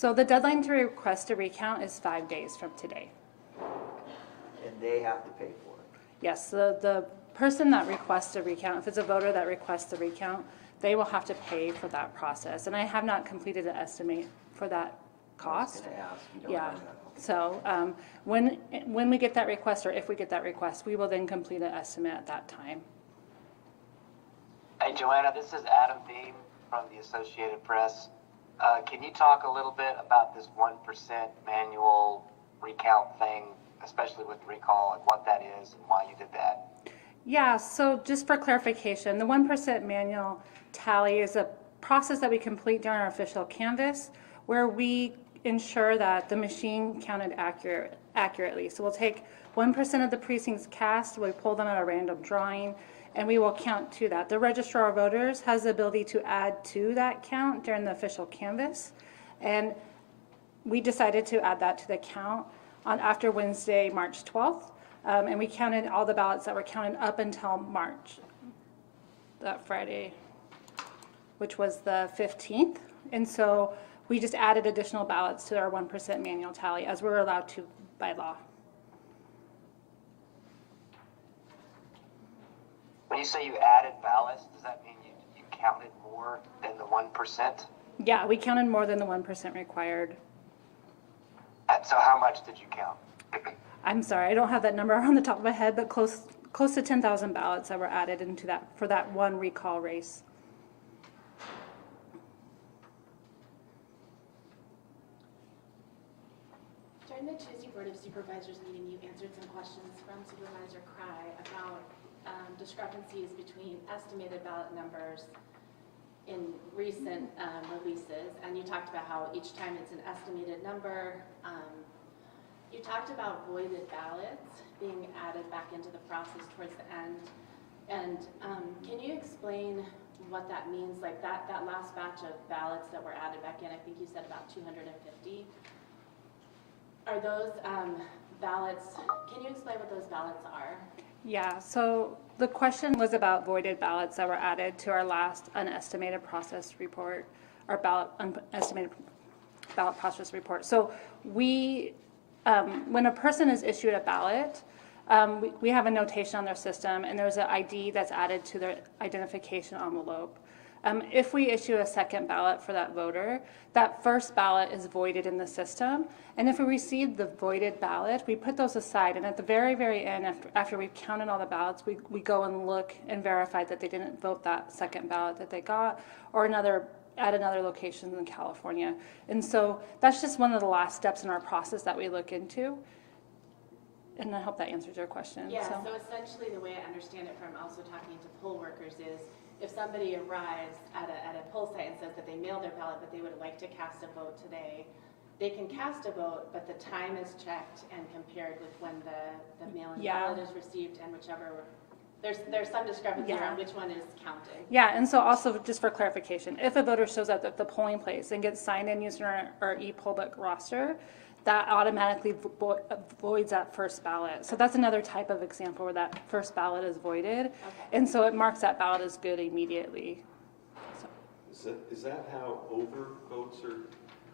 So the deadline to request a recount is 5 days from today. And they have to pay for it. Yes, the person that requests a recount, if it's a voter that requests a recount, they will have to pay for that process. And I have not completed an estimate for that cost. I was going to ask, you don't Yeah. have that. So when we get that request, or if we get that request, we will then complete an estimate at that time. Hey, Joanna, this is Adam Beam from the Associated Press. Can you talk a little bit about this 1% manual recount thing, especially with recall, and what that is and why you did that? Yeah, so just for clarification, the 1% manual tally is a process that we complete during our official canvass where we ensure that the machine counted accurately. So we'll take 1% of the precincts cast, we pull them at a random drawing, and we will count to that. The registrar of voters has the ability to add to that count during the official canvass, and we decided to add that to the count after Wednesday, March 12th, and we counted all the ballots that were counted up until March, that Friday, which was the 15th, and so we just added additional ballots to our 1% manual tally as we're allowed to by law. When you say you added ballots, does that mean you counted more than the 1%? Yeah, we counted more than the 1% required. And so how much did you count? I'm sorry, I don't have that number on the top of my head, but close to 10,000 ballots that were added into that for that one recall race. During the Tuesday Board of Supervisors meeting, you answered some questions from Supervisor Cry about discrepancies between estimated ballot numbers in recent releases, and you talked about how each time it's an estimated number. You talked about voided ballots being added back into the process towards the end, and can you explain what that means? Like that last batch of ballots that were added back in, I think you said about 250. Are those ballots, can you explain what those ballots are? Yeah, so the question was about voided ballots that were added to our last unestimated process report, our estimated ballot process report. So we, when a person is issued a ballot, we have a notation on their system, and there's an ID that's added to their identification envelope. If we issue a second ballot for that voter, that first ballot is voided in the system. And if we receive the voided ballot, we put those aside. And at the very, very end, after we've counted all the ballots, we go and look and verify that they didn't vote that second ballot that they got, or at another location in California. And so that's just one of the last steps in our process that we look into. And I hope that answers your question. Yeah, so essentially the way I understand it from also talking to poll workers is, if somebody arrives at a poll site and says that they mailed their ballot but they would like to cast a vote today, they can cast a vote, but the time is checked and compared with when the mail-in ballot is received, and whichever, there's some discrepancy around which one is counted. Yeah, and so also just for clarification, if a voter shows up at the polling place and gets signed in using our e-poll book roster, that automatically voids that first ballot. So that's another type of example where that first ballot is voided. Okay. And so it marks that ballot as good immediately. So. Is that how overvotes are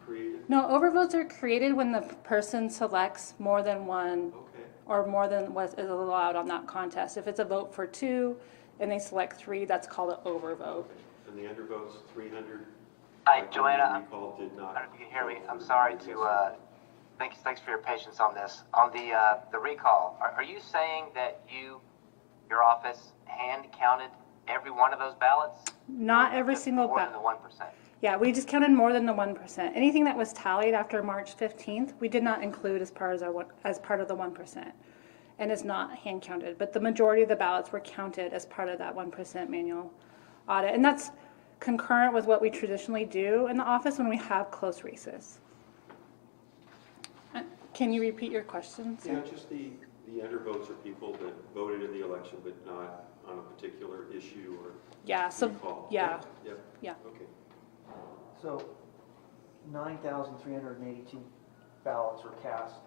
created? No, overvotes are created when the person selects more than one or more than what is allowed on that contest. If it's a vote for 2 and they select 3, that's called an overvote. Okay. And the undervotes, 300? Hi, Joanna, Did not. I don't know if you can hear me. I'm sorry to... Thanks for your patience on this. On the recall, are you saying that your office hand counted every one of those ballots? Not every single ballot. More than the 1%? Yeah, we just counted more than the 1%. Anything that was tallied after March 15th, we did not include as part of the 1%, and it's not hand counted. But the majority of the ballots were counted as part of that 1% manual audit, and that's concurrent with what we traditionally do in the office when we have close races. Can you repeat your question? Yeah, just the undervotes are people that voted in the election but not on a particular issue or recall. Yeah. Okay. So 9,382 ballots were cast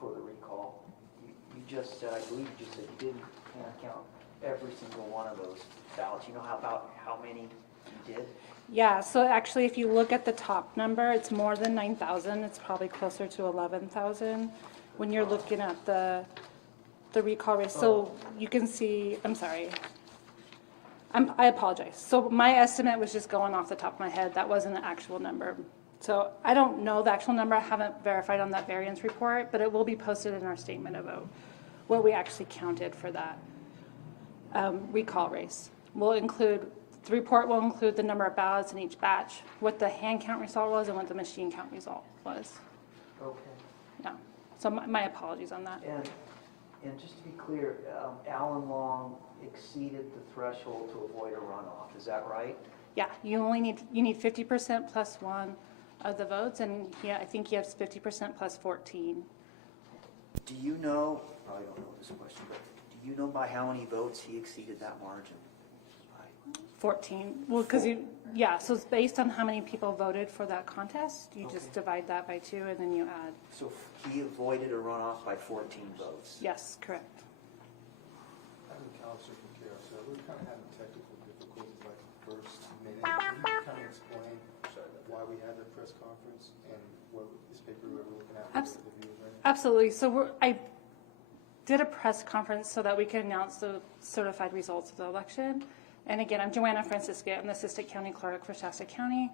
for the recall. You just said, I believe you just said you didn't hand count every single one of those ballots. You know about how many you did? Yeah, so actually, if you look at the top number, it's more than 9,000. It's probably closer to 11,000 when you're looking at the recall race. So you can see, I'm sorry. I apologize. So my estimate was just going off the top of my head. That wasn't an actual number. So I don't know the actual number. I haven't verified on that variance report, but it will be posted in our statement of vote, what we actually counted for that recall race. The report will include the number of ballots in each batch, what the hand count result was, and what the machine count result was. Okay. Yeah. So my apologies on that. And just to be clear, Alan Long exceeded the threshold to avoid a runoff, is that right? Yeah, you need 50% plus 1 of the votes, and yeah, I think he has 50% plus 14. Do you know, probably don't know this question, but do you know by how many votes he exceeded that margin? 14. Well, because so it's based on how many people voted for that contest. You just divide that by 2, and then you add. So he avoided a runoff by 14 votes? Yes, correct. As a counselor from KRC, we're kind of having technical difficulties like the first minute. Can you kind of explain why we had that press conference and what this paper we were looking at for the viewers right now? Absolutely. So I did a press conference so that we could announce the certified results of the election. And again, I'm Joanna Francisca. I'm the Assistant County Clerk for Shasta County.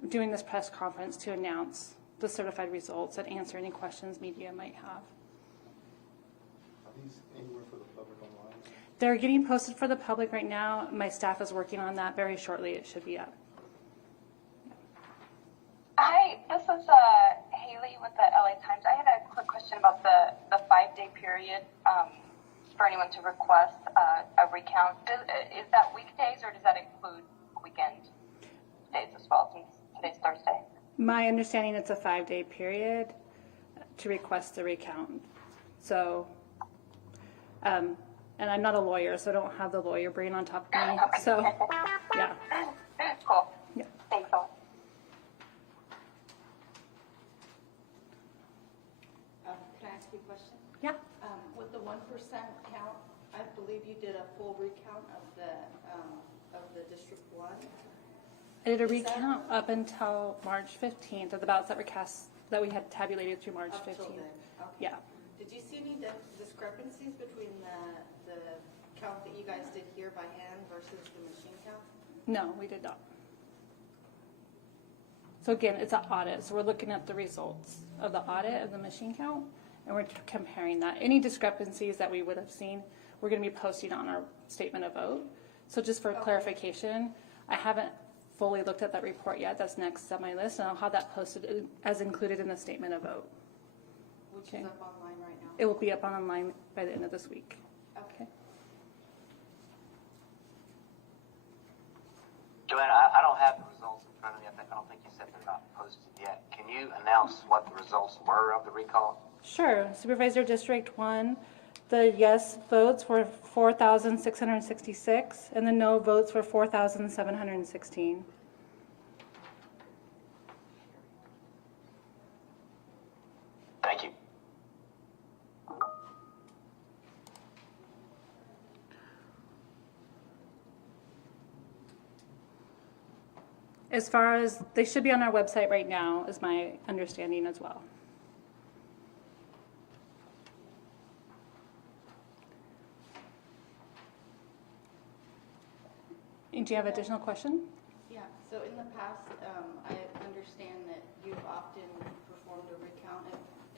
I'm doing this press conference to announce the certified results and answer any questions media might have. Are these anywhere for the public online? They're getting posted for the public right now. My staff is working on that. Very shortly it should be up. Hi, this is Haley with the LA Times. I had a quick question about the 5-day period for anyone to request a recount. Is that weekdays or does that include weekend days as well, since today's Thursday? My understanding, it's a 5-day period to request the recount. So, and I'm not a lawyer, so I don't have the lawyer brain on top of me. So, yeah. Cool. Yeah. Thanks a lot. Can I ask you a question? Yeah. With the 1% count, I believe you did a full recount of the District 1. I did a Is that- recount up until March 15th of the ballots that were cast, that we had tabulated through March Up till 15th. then, okay. Yeah. Did you see any discrepancies between the count that you guys did here by hand versus the machine count? No, we did not. So again, it's an audit, so we're looking at the results of the audit of the machine count, and we're comparing that. Any discrepancies that we would have seen, we're going to be posting on our statement of vote. So just for clarification, I haven't fully looked at that report yet. That's next on my list, and I'll have that posted as included in the statement of vote. Which Okay. is up online right now? It will be up online by the end of this week. Okay. Joanna, I don't have the results in front of me. I don't think you said they're not posted yet. Can you announce what the results were of the recall? Sure. Supervisor District 1, the yes votes were 4,666, and the no votes were 4,716. Thank you. As far as, they should be on our website right now, is my understanding as well. And do you have additional question? Yeah, so in the past, I understand that you've often performed a recount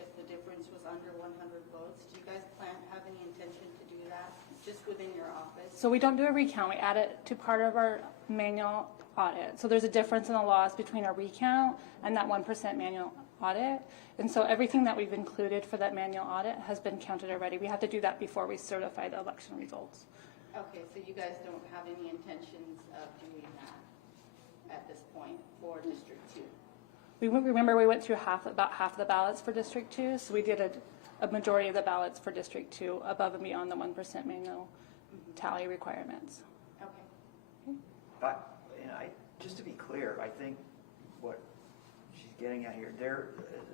if the difference was under 100 votes. Do you guys have any intention to do that, just within your office? So we don't do a recount, we add it to part of our manual audit. So there's a difference in the laws between a recount and that 1% manual audit. And so everything that we've included for that manual audit has been counted already. We have to do that before we certify the election results. Okay, so you guys don't have any intentions of doing that at this point for District 2? We went through about half of the ballots for District 2, so we did a majority of the ballots for District 2 above and beyond the 1% manual tally requirements. Okay. But, just to be clear, I think what she's getting at here,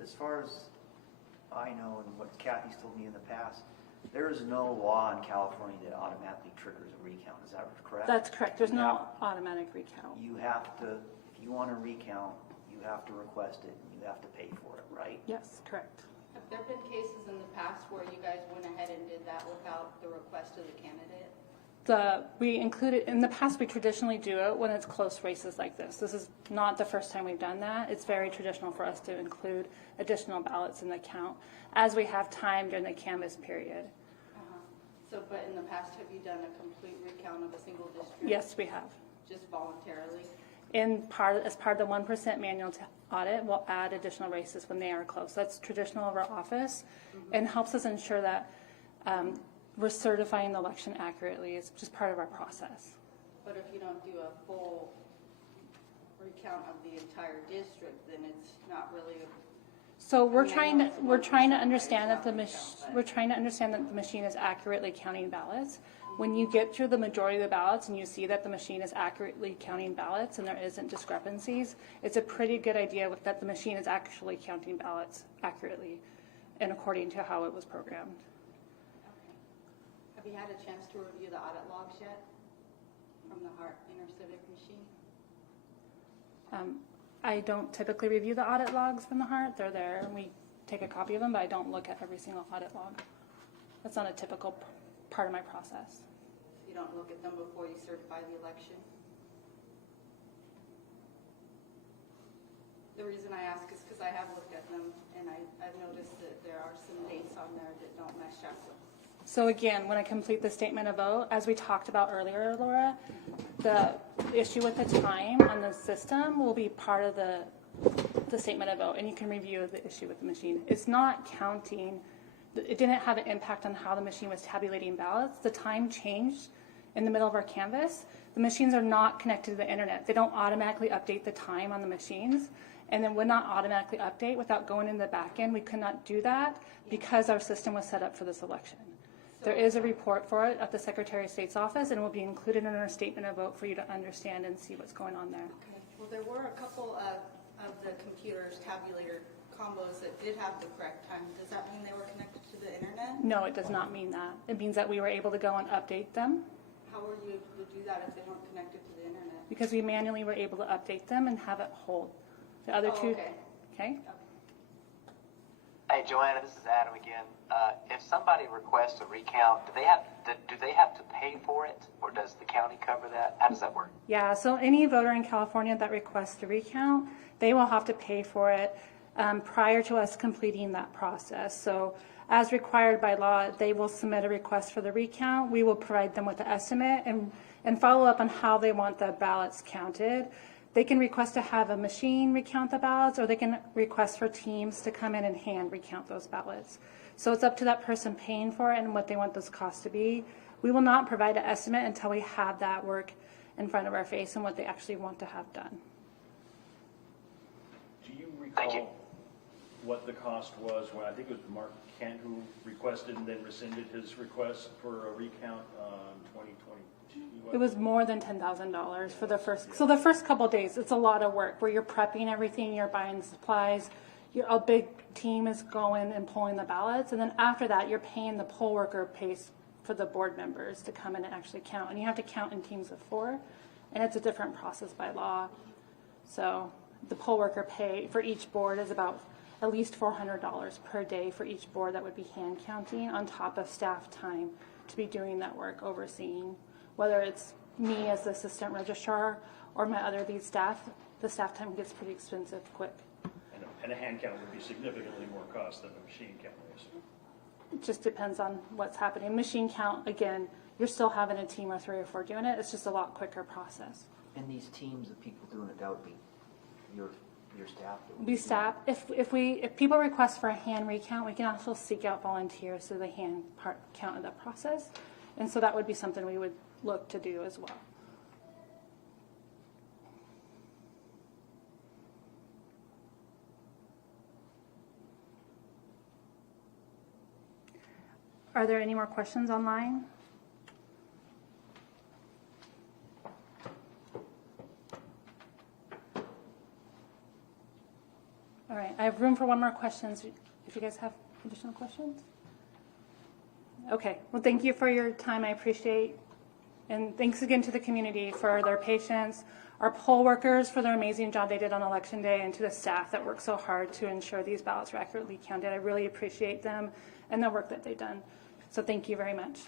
as far as I know and what Kathy's told me in the past, there is no law in California that automatically triggers a recount. Is that correct? That's correct. There's no automatic recount. You have to, if if you want to recount, you have to request it, and you have to pay for it, right? Yes, correct. Have there been cases in the past where you guys went ahead and did that without the request of the candidate? We included, in the past, we traditionally do it when it's close races like this. This is not the first time we've done that. It's very traditional for us to include additional ballots in the count as we have time during the canvass period. So, but in the past, have you done a complete recount of a single district? Yes, we have. Just voluntarily? As part of the 1% manual audit, we'll add additional races when they are close. That's traditional of our office and helps us ensure that we're certifying the election accurately. It's just part of our process. But if you don't do a full recount of the entire district, then it's not really So we're I trying know to it's we're 1%, trying to right? understand It's that not we're trying to understand that the machine is accurately counting ballots. When you get through the majority of the ballots and you see that the machine is accurately counting ballots and there isn't discrepancies, it's a pretty good idea that the machine is actually counting ballots accurately and according to how it was programmed. Have you had a chance to review the audit logs yet from the Hart InterCivic machine? I don't typically review the audit logs from the Hart. They're there and we take a copy of them, but I don't look at every single audit log. That's not a typical part of my process. You don't look at them before you certify the election? The reason I ask is because I have looked at them and I've noticed that there are some dates on there that don't match up with. So again, when I complete the statement of vote, as we talked about earlier, Laura, the issue with the time on the system will be part of the statement of vote, and you can review the issue with the machine. It's not counting. It didn't have an impact on how the machine was tabulating ballots. The time changed in the middle of our canvass. The machines are not connected to the internet. They don't automatically update the time on the machines, and then would not automatically update without going in the back end. We could not do that because our system was set up for this election. There is a report for it at the Secretary of State's office, and it will be included in our statement of vote for you to understand and see what's going on there. Okay. Well, there were a couple of the computers, tabulator combos that did have the correct time. Does that mean they were connected to the internet? No, it does not mean that. It means that we were able to go and update them How were you able to do that if they weren't connected to the internet? because we manually were able to update them and have it hold. The other two, Okay. okay? Hey, Joanna, this is Adam again. If somebody requests a recount, do they have to pay for it, or does the county cover that? How does that work? Yeah, so any voter in California that requests a recount, they will have to pay for it prior to us completing that process. So as required by law, they will submit a request for the recount. We will provide them with an estimate and follow up on how they want the ballots counted. They can request to have a machine recount the ballots, or they can request for teams to come in and hand recount those ballots. So it's up to that person paying for it and what they want those costs to be. We will not provide an estimate until we have that work in front of our face and what they actually want to have done. Do you Thank you. recall what the cost was when, I think it was Mark Kent who requested and then rescinded his request for a recount in 2022? It was more than $10,000 for the first. So the first couple of days, it's a lot of work where you're prepping everything, you're buying supplies, a big team is going and pulling the ballots, and then after that, you're paying the poll worker pays for the board members to come in and actually count, and you have to count in teams of 4, and it's a different process by law. So the poll worker pay for each board is about at least $400 per day for each board that would be hand counting on top of staff time to be doing that work, overseeing. Whether it's me as the assistant registrar or my other lead staff, the staff time gets pretty expensive quick. And a hand count would be significantly more cost than a machine count is. It just depends on what's happening. Machine count, again, you're still having a team of 3 or 4 doing it. It's just a lot quicker process. And these teams of people doing it, that would be your staff? that would We be staff. If people request for a hand recount, we can also seek out volunteers to the hand part count of the process, and so that would be something we would look to do as well. Are there any more questions online? All right, I have room for one more question if you guys have additional questions. Okay, well, thank you for your time. I appreciate, and thanks again to the community for their patience. our poll workers for their amazing job they did on Election Day, and to the staff that worked so hard to ensure these ballots were accurately counted. I really appreciate them and the work that they've done. So thank you very much.